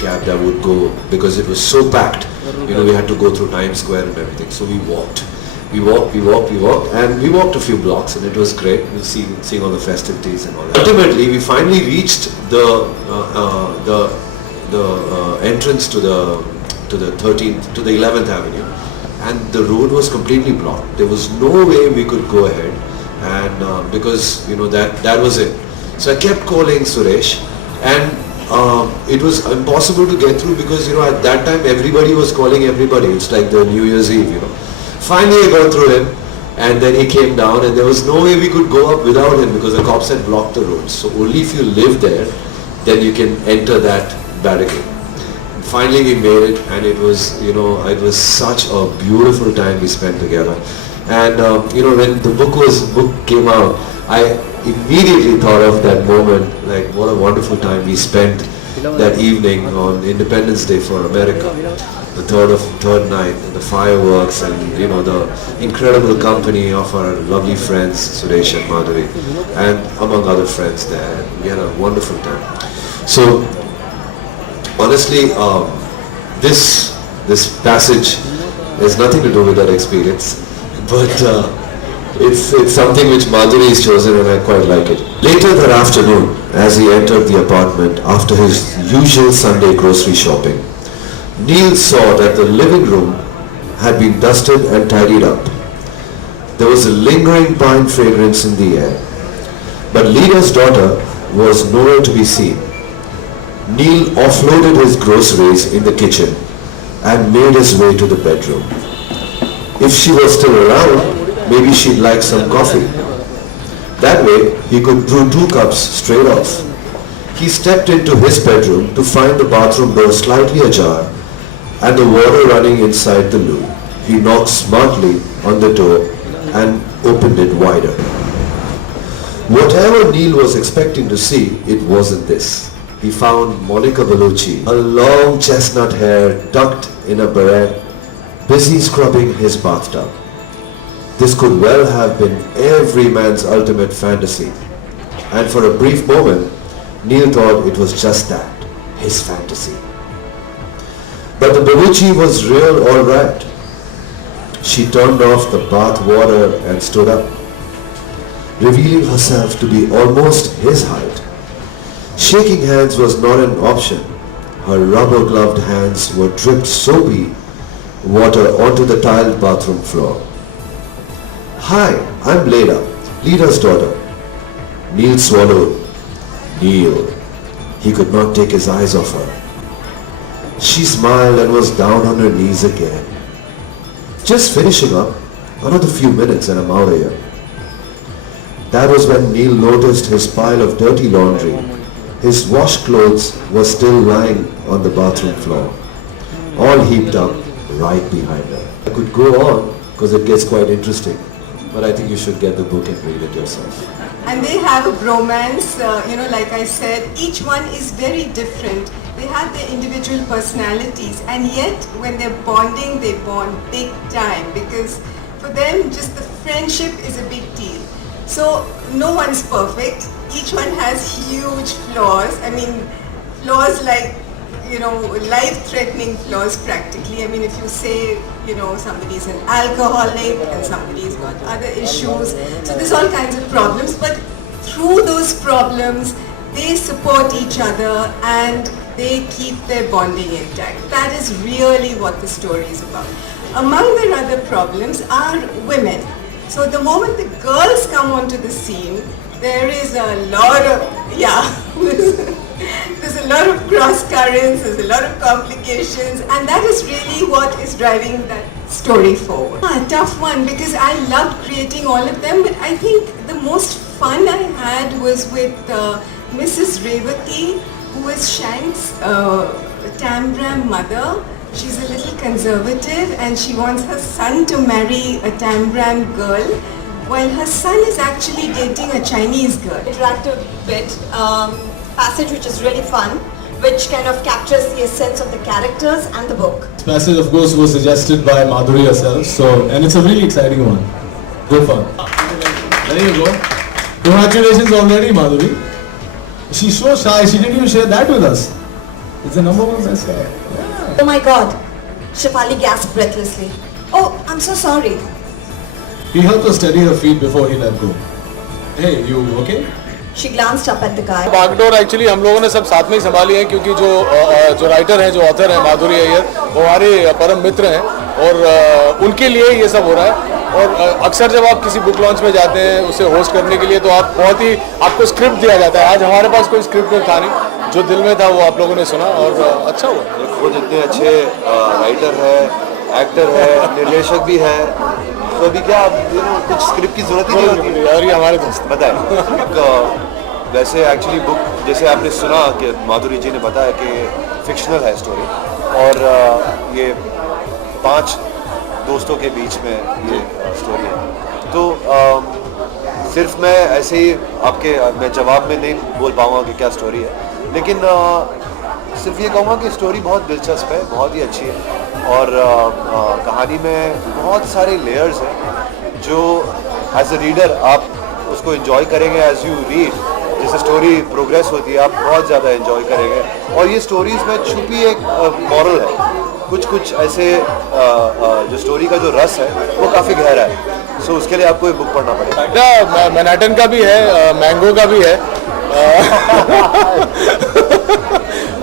cab that would go, because it was so packed. We had to go through Times Square and everything. So we walked. We walked, and we walked a few blocks, and it was great. We seeing all the festivities and all that. Ultimately, we finally reached the entrance to the 11th Avenue, and the road was completely blocked. There was no way we could go ahead, and because that was it. So I kept calling Suresh, and it was impossible to get through because at that time everybody was calling everybody. It's like the New Year's Eve. Finally I got through him, and then he came down, and there was no way we could go up without him because the cops had blocked the roads. So only if you live there, then you can enter that barricade. And finally we made it, and it was such a beautiful time we spent together. And when the book came out, I immediately thought of that moment, like what a wonderful time we spent that evening on Independence Day for America, the third night, and the fireworks, and the incredible company of our lovely friends Suresh and Madhuri, and among other friends there. We had a wonderful time. So honestly, this passage has nothing to do with that experience, but it's something which Madhuri has chosen, and I quite like it. Later that afternoon, as he entered the apartment after his usual Sunday grocery shopping, Neil saw that the living room had been dusted and tidied up. There was a lingering pine fragrance in the air, but Leela's daughter was nowhere to be seen. Neil offloaded his groceries in the kitchen and made his way to the bedroom. If she was still around, maybe she'd like some coffee. That way, he could brew 2 cups straight off. He stepped into his bedroom to find the bathroom door slightly ajar and the water running inside the loo. He knocked smartly on the door and opened it wider. Whatever Neil was expecting to see, it wasn't this. He found Monica Bellucci, a long chestnut hair tucked in a beret, busy scrubbing his bathtub. This could well have been every man's ultimate fantasy. And for a brief moment, Neil thought it was just that, his fantasy. But the Bellucci was real all right. She turned off the bath water and stood up, revealing herself to be almost his height. Shaking hands was not an option. Her rubber-gloved hands were dripped soapy water onto the tiled bathroom floor. "Hi, I'm Leela, Leela's daughter." Neil swallowed. Neil. He could not take his eyes off her. She smiled and was down on her knees again. "Just finishing up. Another few minutes and I'm out of here." That was when Neil noticed his pile of dirty laundry. His washed clothes were still lying on the bathroom floor, all heaped up right behind her. I could go on because it gets quite interesting, but I think you should get the book and read it yourself. And they have a bromance, like I said, each one is very different. They have their individual personalities, and yet when they're bonding, they bond big time, because for them just the friendship is a big deal. So no one's perfect. Each one has huge flaws. I mean, flaws like, life-threatening flaws practically. I mean, if you say, somebody's an alcoholic and somebody's got other issues. So there's all kinds of problems, but through those problems, they support each other and they keep their bonding intact. That is really what the story is about. Among their other problems are women. So the moment the girls come onto the scene, there is a lot of, there's a lot of cross currents, there's a lot of complications, and that is really what is driving that story forward. Tough one, because I loved creating all of them, but I think the most fun I had was with Mrs. Revati, who is Shank's Tambram mother. She's a little conservative and she wants her son to marry a Tambram girl, while her son is actually dating a Chinese girl. Interactive bit, passage which is really fun, which kind of captures the essence of the characters and the book. This passage, of course, was suggested by Madhuri herself, and it's a really exciting one. Good fun. There you go. Congratulations already, Madhuri. She's so shy, she didn't even share that with us. It's the #1 best guy. Oh my God. Shefali gasped breathlessly. Oh, I'm so sorry. He helped her steady her feet before he let go. Hey, you okay? She glanced up at the guy. बागडोर एक्चुअली हम लोगों ने सब साथ में ही संभाली है क्योंकि जो राइटर हैं, जो ऑथर हैं माधुरी अय्यर, वो हमारे परम मित्र हैं और उनके लिए ये सब हो रहा है। और अक्सर जब आप किसी बुक लॉन्च में जाते हैं उसे होस्ट करने के लिए तो आप बहुत ही आपको स्क्रिप्ट दिया जाता है। आज हमारे पास कोई स्क्रिप्ट था नहीं, जो दिल में था वो आप लोगों ने सुना और अच्छा हुआ। वो जितने अच्छे राइटर है, एक्टर है, निर्देशक भी है, तो अभी क्या कुछ स्क्रिप्ट की जरूरत ही नहीं होती। और ये हमारे दोस्त बताएं वैसे एक्चुअली बुक जैसे आपने सुना कि माधुरी जी ने बताया कि फिक्शनल है स्टोरी और ये 5 दोस्तों के बीच में ये स्टोरी है। तो सिर्फ मैं ऐसे ही मैं जवाब में नहीं बोल पाऊँगा कि क्या स्टोरी है, लेकिन सिर्फ ये कहूँगा कि स्टोरी बहुत दिलचस्प है, बहुत ही अच्छी है और कहानी में बहुत सारे लेयर्स हैं जो एज अ रीडर आप उसको एंजॉय करेंगे। एज यू रीड जैसे स्टोरी प्रोग्रेस होती है आप बहुत ज़्यादा एंजॉय करेंगे और ये स्टोरीज़ में छुपी एक मॉरल है। कुछ ऐसे जो स्टोरी का जो रस है वो काफ़ी गहरा है, सो उसके लिए आपको ये बुक पढ़ना पड़ेगा। मैनहट्टन का भी है, मैंगो का भी है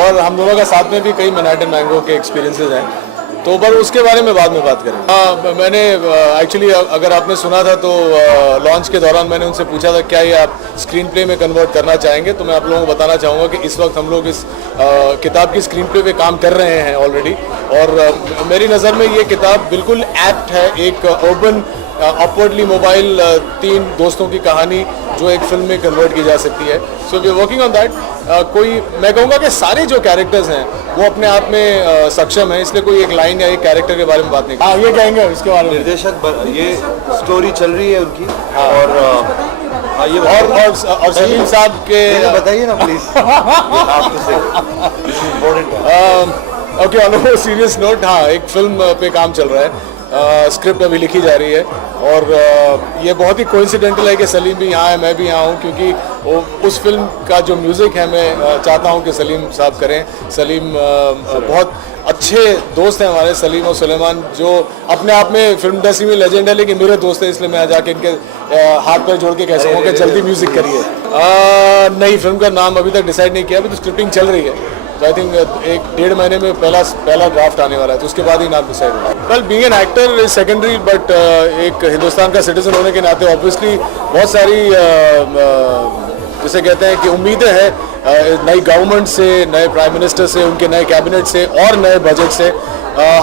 और हम दोनों का साथ में भी कई मैनहट्टन मैंगो के एक्सपीरियंसेस हैं, तो पर उसके बारे में बाद में बात करेंगे। मैंने एक्चुअली अगर आपने सुना था तो लॉन्च के दौरान मैंने उनसे पूछा था क्या ये आप स्क्रीन प्ले में कन्वर्ट करना चाहेंगे, तो मैं आप लोगों को बताना चाहूँगा कि इस वक्त हम लोग इस किताब की स्क्रीन प्ले पे काम कर रहे हैं ऑलरेडी और मेरी नज़र में ये किताब बिल्कुल एप्ट है एक अर्बन अपवर्डली मोबाइल 3 दोस्तों की कहानी जो एक फिल्म में कन्वर्ट की जा सकती है। So we are working on that. मैं कहूँगा कि सारे जो कैरेक्टर्स हैं वो अपने आप में सक्षम है, इसलिए कोई एक लाइन या एक कैरेक्टर के बारे में बात नहीं। हाँ, ये कहेंगे इसके बारे में। निर्देशक ये स्टोरी चल रही है उनकी और ये और सलीम साहब के बताइए ना please. Okay, on a serious note, हाँ एक फिल्म पे काम चल रहा है, स्क्रिप्ट अभी लिखी जा रही है और ये बहुत ही कोइंसिडेंटल है कि सलीम भी यहाँ है, मैं भी यहाँ हूँ क्योंकि उस फिल्म का जो म्यूज़िक है मैं चाहता हूँ कि सलीम साहब करें। सलीम बहुत अच्छे दोस्त हैं हमारे, सलीम और सुलेमान, जो अपने आप में फिल्म इंडस्ट्री में लेजेंड है, लेकिन मेरे दोस्त हैं, इसलिए मैं जाके इनके हाथ पर जोड़ के कह सकूँ कि जल्दी म्यूज़िक करिए। नई फिल्म का नाम अभी तक डिसाइड नहीं किया, अभी तो स्क्रिप्टिंग चल रही है, तो आई थिंक 1-1.5 महीने में पहला ड्राफ्ट आने वाला है, तो उसके बाद ही नाम डिसाइड होगा। Well, being an actor is secondary, but एक हिंदुस्तान का सिटीजन होने के नाते ऑब्वियसली बहुत सारी जिसे कहते हैं कि उम्मीदें हैं नई गवर्नमेंट से, नए प्राइम मिनिस्टर से, उनके नए कैबिनेट से और नए बजट से।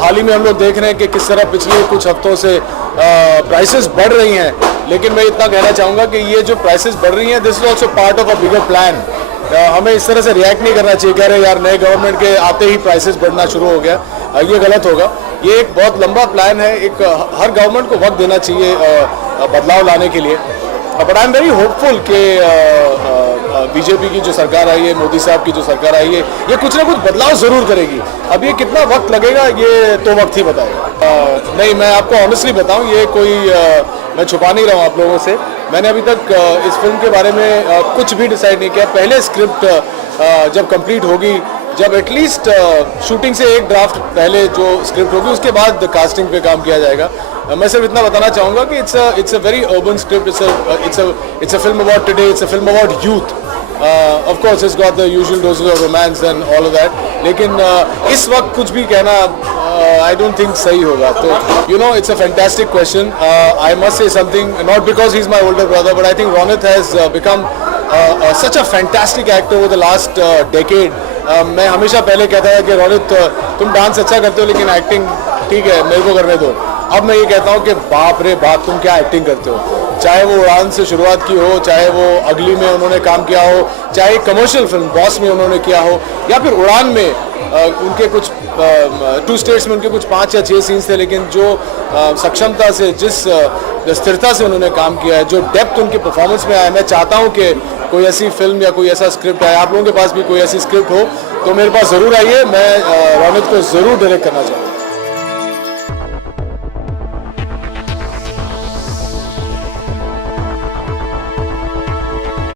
हाल ही में हम लोग देख रहे हैं कि किस तरह पिछले कुछ हफ्तों से प्राइसेस बढ़ रही हैं, लेकिन मैं इतना कहना चाहूँगा कि ये जो प्राइसेस बढ़ रही हैं this is also part of a बिगर प्लान। हमें इस तरह से रिएक्ट नहीं करना चाहिए, कह रहे यार नए गवर्नमेंट के आते ही प्राइसेस बढ़ना शुरू हो गया, ये गलत होगा। ये एक बहुत लंबा प्लान है, एक हर गवर्नमेंट को वक्त देना चाहिए बदलाव लाने के लिए। But I am very hopeful कि बीजेपी की जो सरकार आई है, मोदी साहब की जो सरकार आई है, ये कुछ ना कुछ बदलाव ज़रूर करेगी। अब ये कितना वक्त लगेगा ये तो वक्त ही बताएगा। नहीं, मैं आपको ऑनेस्टली बताऊं, ये कोई मैं छुपा नहीं रहा हूँ आप लोगों से, मैंने अभी तक इस फिल्म के बारे में कुछ भी डिसाइड नहीं किया। पहले स्क्रिप्ट जब कंप्लीट होगी, जब एटलीस्ट शूटिंग से एक ड्राफ्ट पहले जो स्क्रिप्ट होगी, उसके बाद कास्टिंग पे काम किया जाएगा। मैं सिर्फ इतना बताना चाहूँगा कि it's a very urban script, it's a film about today, it's a film about youth. Of course it's got the usual doses of romance and all of that, लेकिन इस वक्त कुछ भी कहना आई डोंट थिंक सही होगा। तो you know, it's a fantastic question. I must say something, not because he is my older brother, but I think Ronit has become such a fantastic actor over the last decade. मैं हमेशा पहले कहता था कि रोनित तुम डांस अच्छा करते हो लेकिन एक्टिंग ठीक है, मेरे को करने दो। अब मैं ये कहता हूँ कि बाप रे बाप तुम क्या एक्टिंग करते हो। चाहे वो उड़ान से शुरुआत की हो, चाहे वो अगली में उन्होंने काम किया हो, चाहे कमर्शियल फिल्म बॉस में उन्होंने किया हो, या फिर उड़ान में उनके कुछ 2 स्टेट्स में उनके कुछ 5 या 6 सीन्स थे, लेकिन जो सक्षमता से, जिस स्थिरता से उन्होंने काम किया है, जो डेप्थ उनके परफॉर्मेंस में आया, मैं चाहता हूँ कि कोई ऐसी फिल्म या कोई ऐसा स्क्रिप्ट आए। आप लोगों के पास भी कोई ऐसी स्क्रिप्ट हो तो मेरे पास ज़रूर आइए, मैं रोनित को ज़रूर डायरेक्ट करना चाहूँगा।